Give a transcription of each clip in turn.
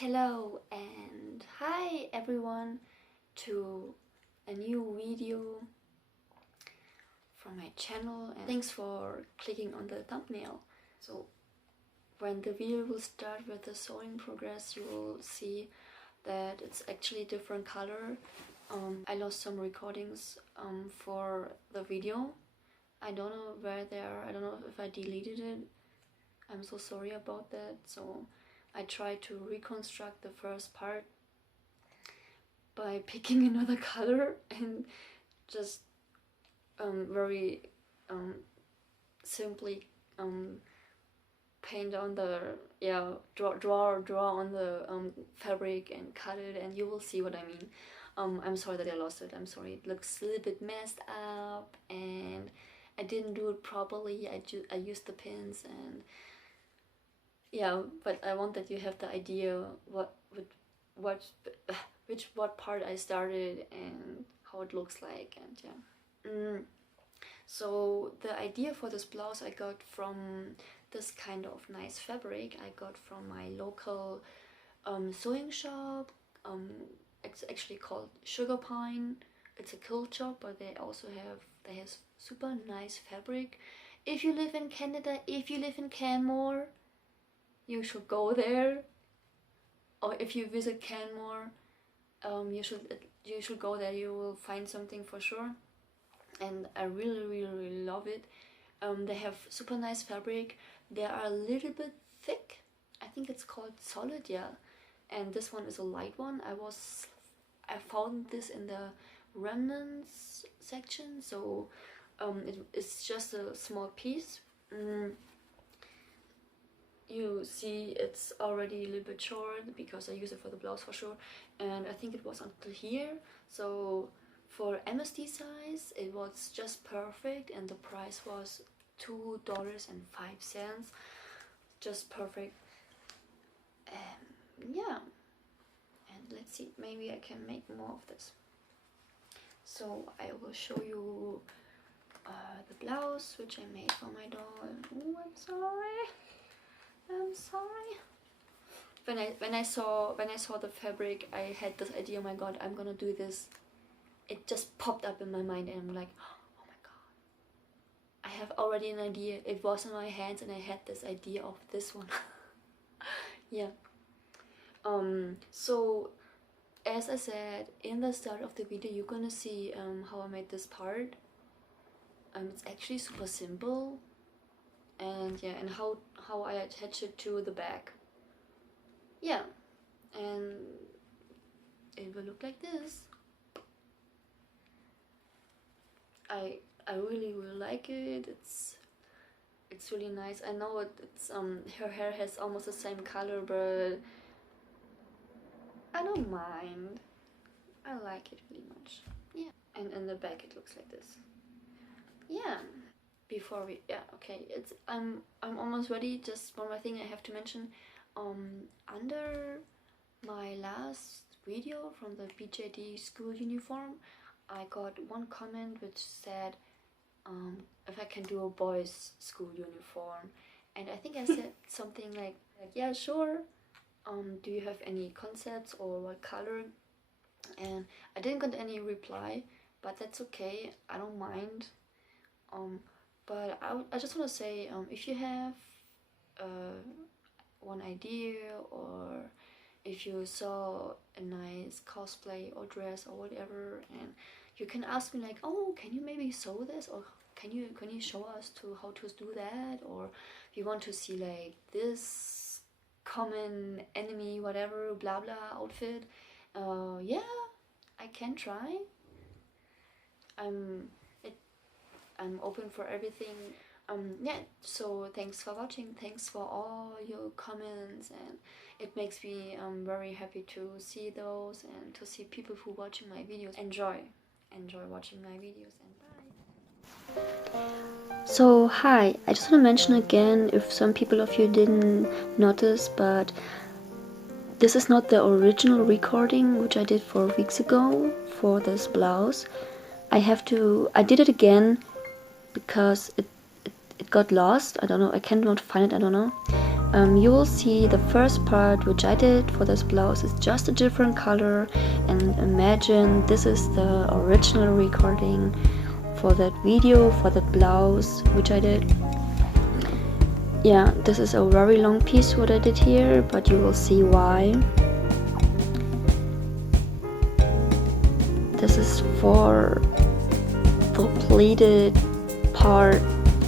Hello and hi everyone to a new video from my channel, and thanks for clicking on the thumbnail. So when the video will start with the sewing progress, you will see that it's actually different color. I lost some recordings for the video. I don't know where they are. I don't know if I deleted it. I'm so sorry about that. So I tried to reconstruct the first part by picking another color and just very simply paint on the draw on the fabric and cut it, and you will see what I mean. I'm sorry that I lost it. I'm sorry. It looks a little bit messed up and I didn't do it properly. I used the pins, and yeah, but I want that you have the idea what part I started and how it looks like, and yeah. So the idea for this blouse I got from this kind of nice fabric I got from my local sewing shop. It's actually called Sugar Pine. It's a quilt shop, but they have super nice fabric. If you live in Canada, if you live in Canmore, you should go there. Or if you visit Canmore, you should go there. You will find something for sure. And I really love it. They have super nice fabric. They are a little bit thick. I think it's called solid, yeah. And this one is a light one. I found this in the remnants section, so it's just a small piece. You see it's already a little bit short because I use it for the blouse for sure, and I think it was until here. So for MSD size it was just perfect, and the price was $2.05. Just perfect. Yeah, and let's see, maybe I can make more of this. So I will show you the blouse which I made for my doll. Oh, I'm sorry. When I saw the fabric, I had this idea. Oh my god, I'm gonna do this. It just popped up in my mind, and I'm like, oh my god, I have already an idea. It was in my hands, and I had this idea of this one. Yeah. So as I said in the start of the video, you're gonna see how I made this part. It's actually super simple, and yeah, and how I attach it to the back. Yeah, and it will look like this. I really like it. It's really nice. I know it's her hair has almost the same color, but I don't mind. I like it really much. Yeah, and in the back it looks like this. Yeah. Before we okay, I'm almost ready. Just one more thing I have to mention. Under my last video from the BJD school uniform, I got one comment which said if I can do a boys school uniform, and I think I said something like yeah, sure. Do you have any concepts or what color? And I didn't get any reply, but that's okay. I don't mind. But I just want to say, if you have one idea, or if you saw a nice cosplay or dress or whatever, and you can ask me like, oh, can you maybe sew this, or can you show us to how to do that, or you want to see like this common enemy whatever blah blah outfit, yeah, I can try. I'm open for everything. Yeah, so thanks for watching. Thanks for all your comments, and it makes me very happy to see those and to see people who watching my videos. Enjoy watching my videos, and bye. So hi, I just want to mention again, if some people of you didn't notice, but this is not the original recording which I did 4 weeks ago for this blouse. I did it again because it got lost. I don't know, I cannot find it, I don't know. You will see the first part which I did for this blouse is just a different color, and imagine this is the original recording for that video, for that blouse which I did. Yeah, this is a very long piece what I did here, but you will see why. This is for the pleated part,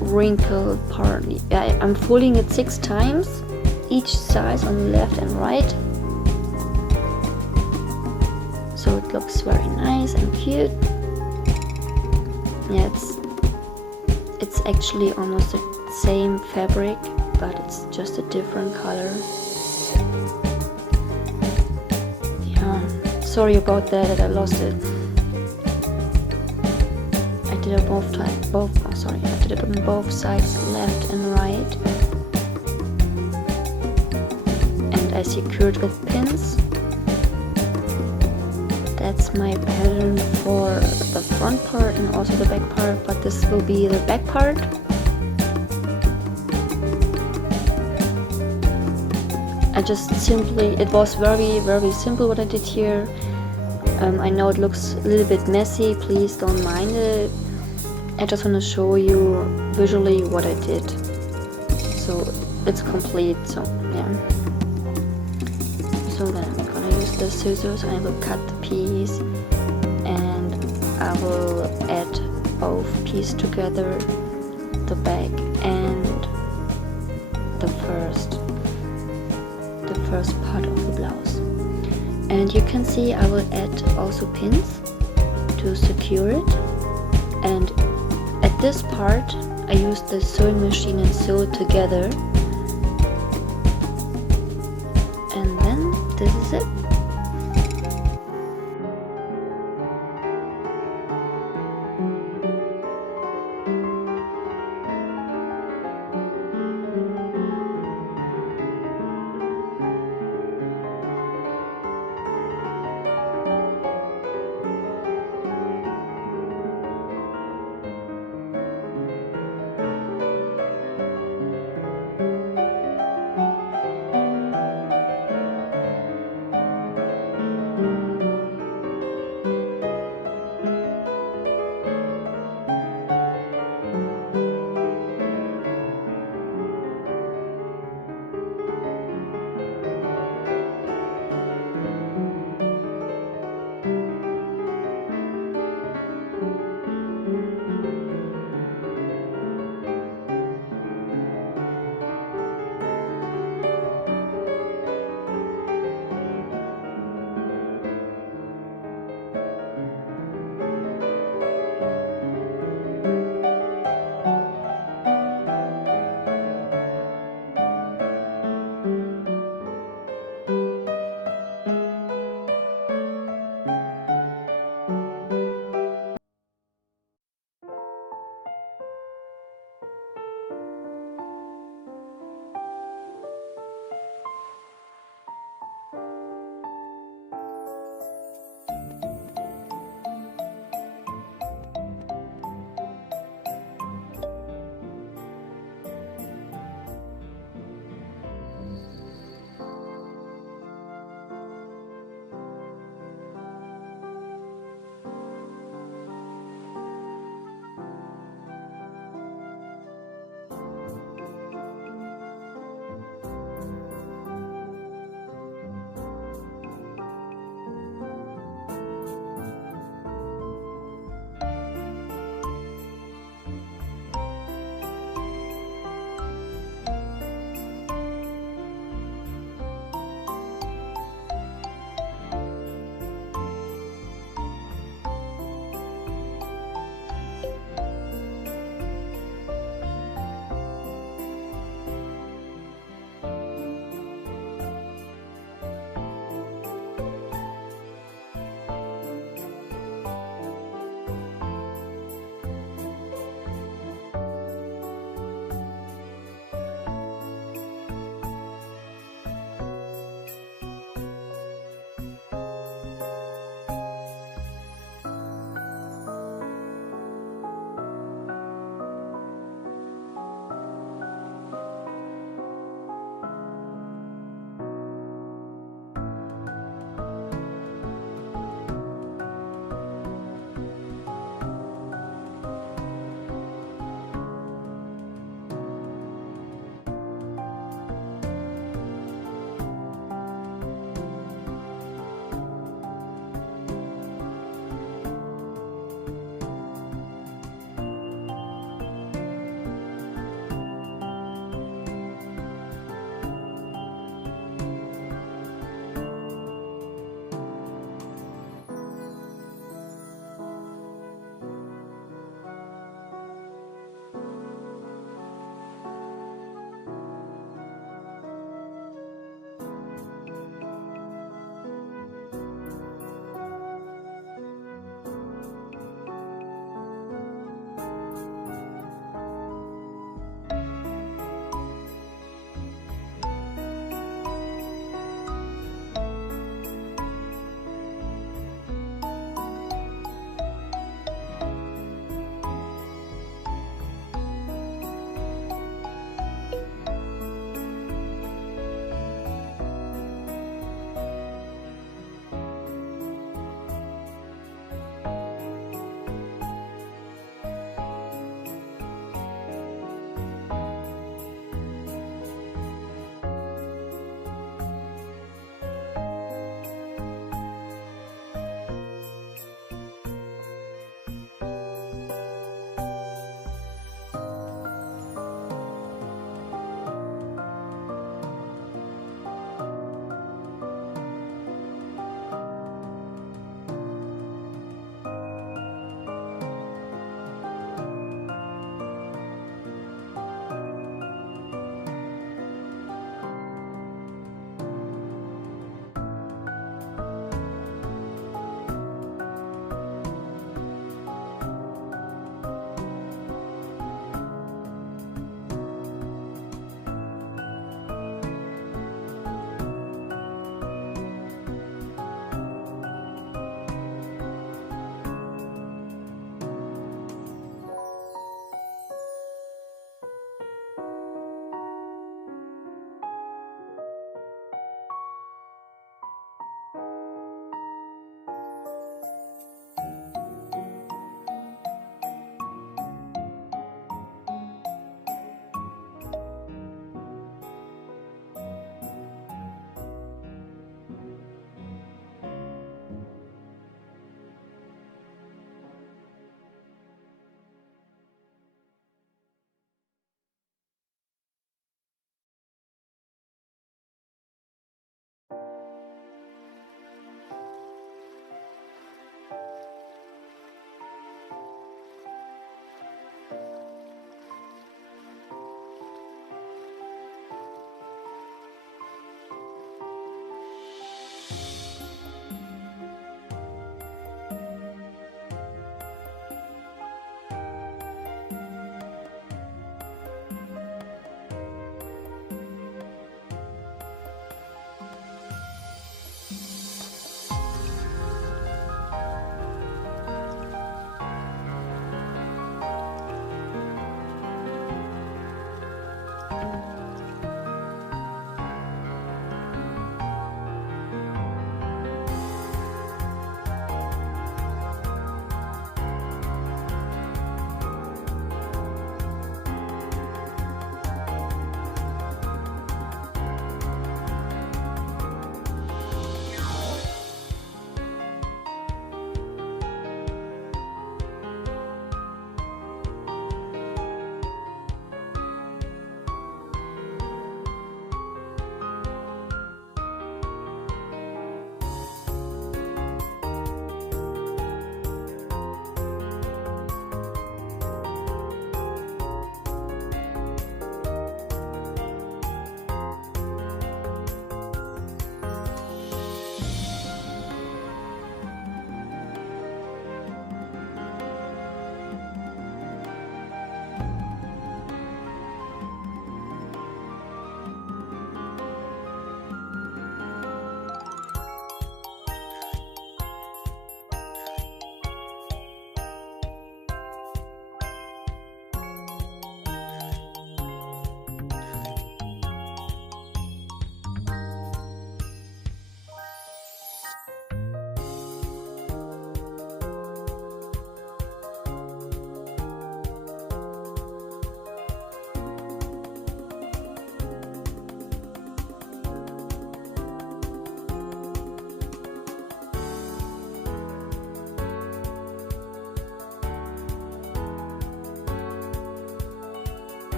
wrinkled part. I'm folding it 6 times, each size on the left and right, so it looks very nice and cute. Yeah, it's actually almost the same fabric, but it's just a different color. Yeah, sorry about that I lost it. I did it I did it on both sides, left and right, and I secured with pins. That's my pattern for the front part and also the back part, but this will be the back part. It was very simple what I did here. I know it looks a little bit messy, please don't mind it. I just want to show you visually what I did, so it's complete. So yeah, so then I'm gonna use the scissors and I will cut the piece, and I will add both pieces together, the back and the first part of the blouse. And you can see I will add also pins to secure it, and at this part I used the sewing machine and sew it together, and then this is it.